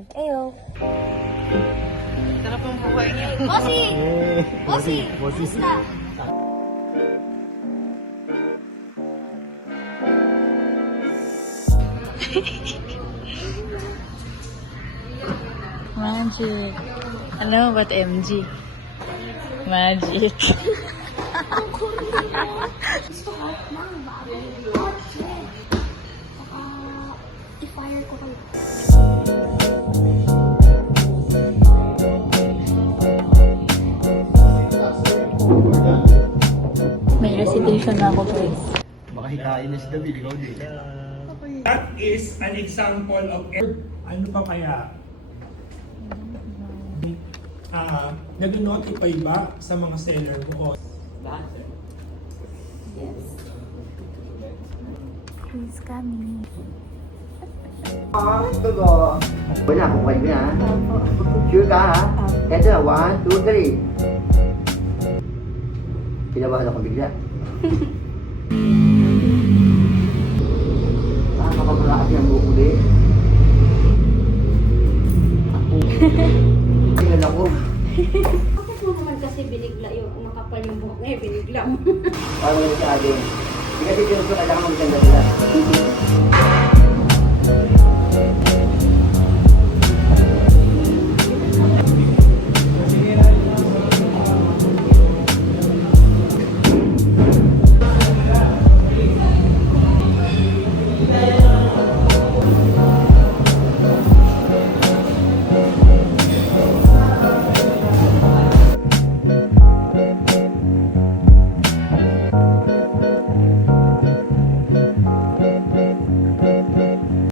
Ayo. Sarap ang buhay niya. Bossy! Bossy! Kumusta? Magic. Alam mo ba't MG? Magic. I-fire ko kayo. May recitation na ako, guys. Baka hikain na si David, ikaw din. That is an example of ano pa kaya? Nag-notify ba sa mga seller mo? Yes. Who's coming? Tôi có bữa nào cũng vậy hả? Chưa cả hả? Cái tức là one, two, three. Kinabahan ako bigla. Makapaglakas yung buko din. Tingnan ako. Bakit mo naman kasi binigla yung makapal yung buhok ngayon, binigla mo? Parang yung sa akin. Hindi kasi pinag-kailangan maganda sila.